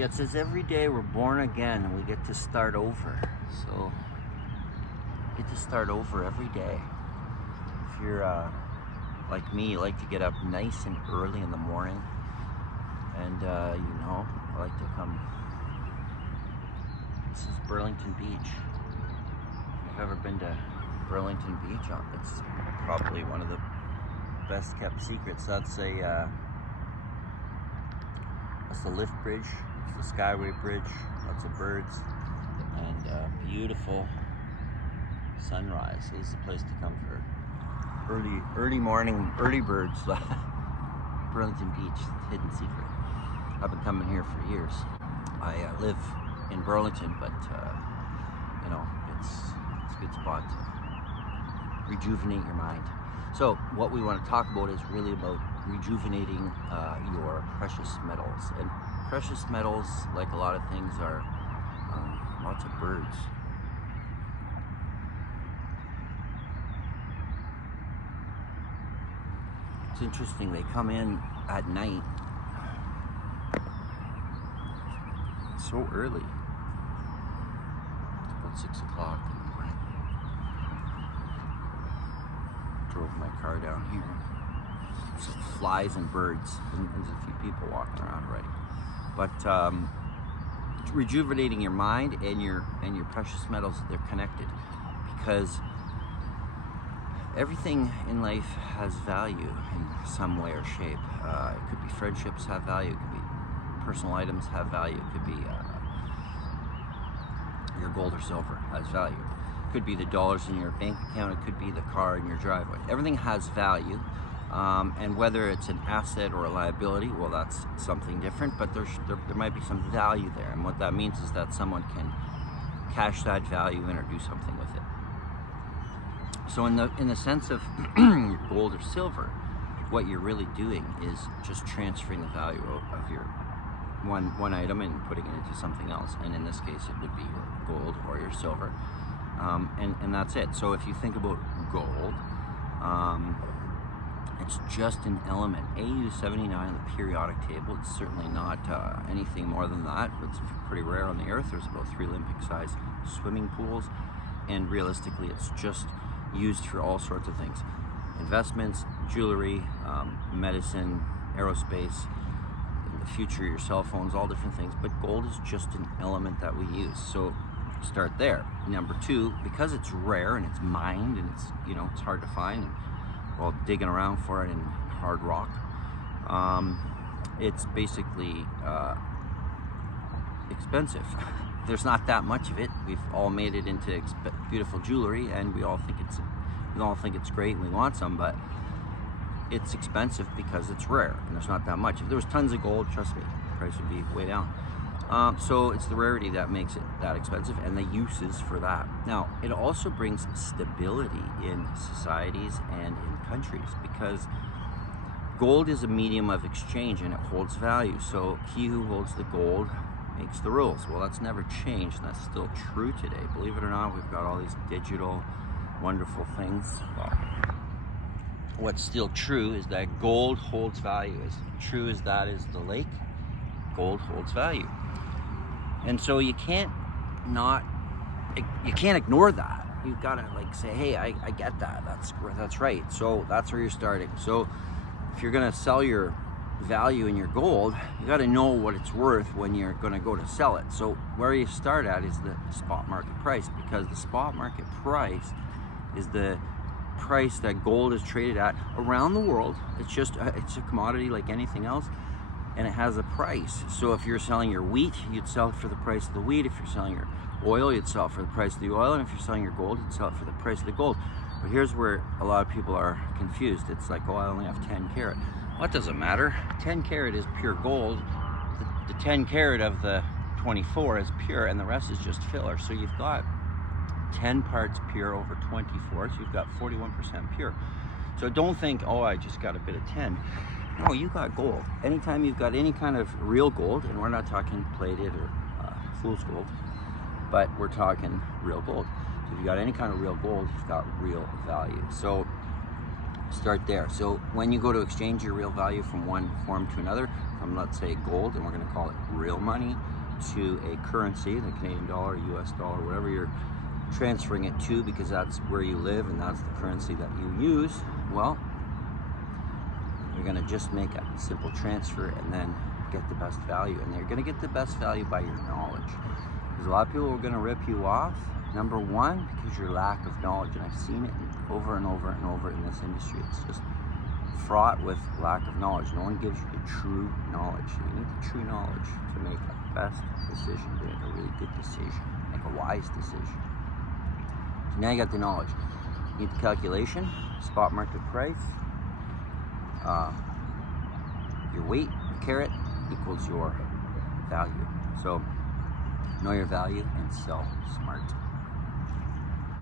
Yeah, it says every day we're born again and we get to start over. So, get to start over every day. If you're like me, you like to get up nice and early in the morning. And, I like to come. This is Burlington Beach. If you've ever been to Burlington Beach, it's probably one of the best kept secrets. That's the lift bridge. It's the Skyway Bridge. Lots of birds and beautiful sunrise. This is the place to come for early morning, early birds. Burlington Beach, hidden secret. I've been coming here for years. I live in Burlington, but it's a good spot to rejuvenate your mind. So what we want to talk about is really about rejuvenating your precious metals. And precious metals, like a lot of things, are lots of birds. It's interesting, they come in at night so early. It's about 6 o'clock in the morning. Drove my car down here. So flies and birds, and there's a few people walking around already. But rejuvenating your mind and your precious metals, they're connected, because everything in life has value in some way or shape. It could be friendships have value, it could be personal items have value, it could be your gold or silver has value. It could be the dollars in your bank account, it could be the car in your driveway. Everything has value. And whether it's an asset or a liability, well, that's something different, but there might be some value there. And what that means is that someone can cash that value in or do something with it. So in the sense of your gold or silver, what you're really doing is just transferring the value of your one item and putting it into something else. And in this case, it would be your gold or your silver. And that's it. So if you think about gold, it's just an element. AU79 on the periodic table. It's certainly not anything more than that. It's pretty rare on the earth. There's about 3 Olympic-sized swimming pools, and realistically, it's just used for all sorts of things: investments, jewelry, medicine, aerospace, in the future, your cell phones, all different things. But gold is just an element that we use. So start there. Number 2, because it's rare and it's mined and it's hard to find. While digging around for it in hard rock, it's basically expensive. There's not that much of it. We've all made it into beautiful jewelry, and we all think it's great, and we want some, but it's expensive because it's rare, and there's not that much. If there was tons of gold, trust me, the price would be way down. So it's the rarity that makes it that expensive, and the uses for that. Now, it also brings stability in societies and in countries, because gold is a medium of exchange and it holds value. So he who holds the gold makes the rules. Well, that's never changed, and that's still true today. Believe it or not, we've got all these digital, wonderful things. Well, what's still true is that gold holds value. As true as that is the lake, gold holds value. And so you can't ignore that. You've got to say, hey, I get that. That's right. So that's where you're starting. So if you're going to sell your value in your gold, you got to know what it's worth when you're going to go to sell it. So where you start at is the spot market price, because the spot market price is the price that gold is traded at around the world. It's a commodity like anything else, and it has a price. So if you're selling your wheat, you'd sell it for the price of the wheat. If you're selling your oil, you'd sell it for the price of the oil. And if you're selling your gold, you'd sell it for the price of the gold. But here's where a lot of people are confused. It's like, oh, I only have 10 carat. Well, it doesn't matter. 10 carat is pure gold. The 10 carat of the 24 is pure, and the rest is just filler. So you've got 10 parts pure over 24, so you've got 41% pure. So don't think, oh, I just got a bit of 10. No, you got gold. Anytime you've got any kind of real gold, and we're not talking plated or fool's gold, but we're talking real gold. So if you got any kind of real gold, you've got real value. So start there. So when you go to exchange your real value from one form to another, from, let's say, gold, and we're going to call it real money, to a currency, the Canadian dollar, US dollar, whatever you're transferring it to, because that's where you live and that's the currency that you use, well, you're going to just make a simple transfer and then get the best value. And you're going to get the best value by your knowledge. Because a lot of people are going to rip you off, number one, because your lack of knowledge. And I've seen it over and over and over in this industry. It's just fraught with lack of knowledge. No one gives you the true knowledge. You need the true knowledge to make the best decision, to make a really good decision, make a wise decision. So now you got the knowledge. You need the calculation, spot market price, your weight, your carat equals your value. So know your value and sell smart.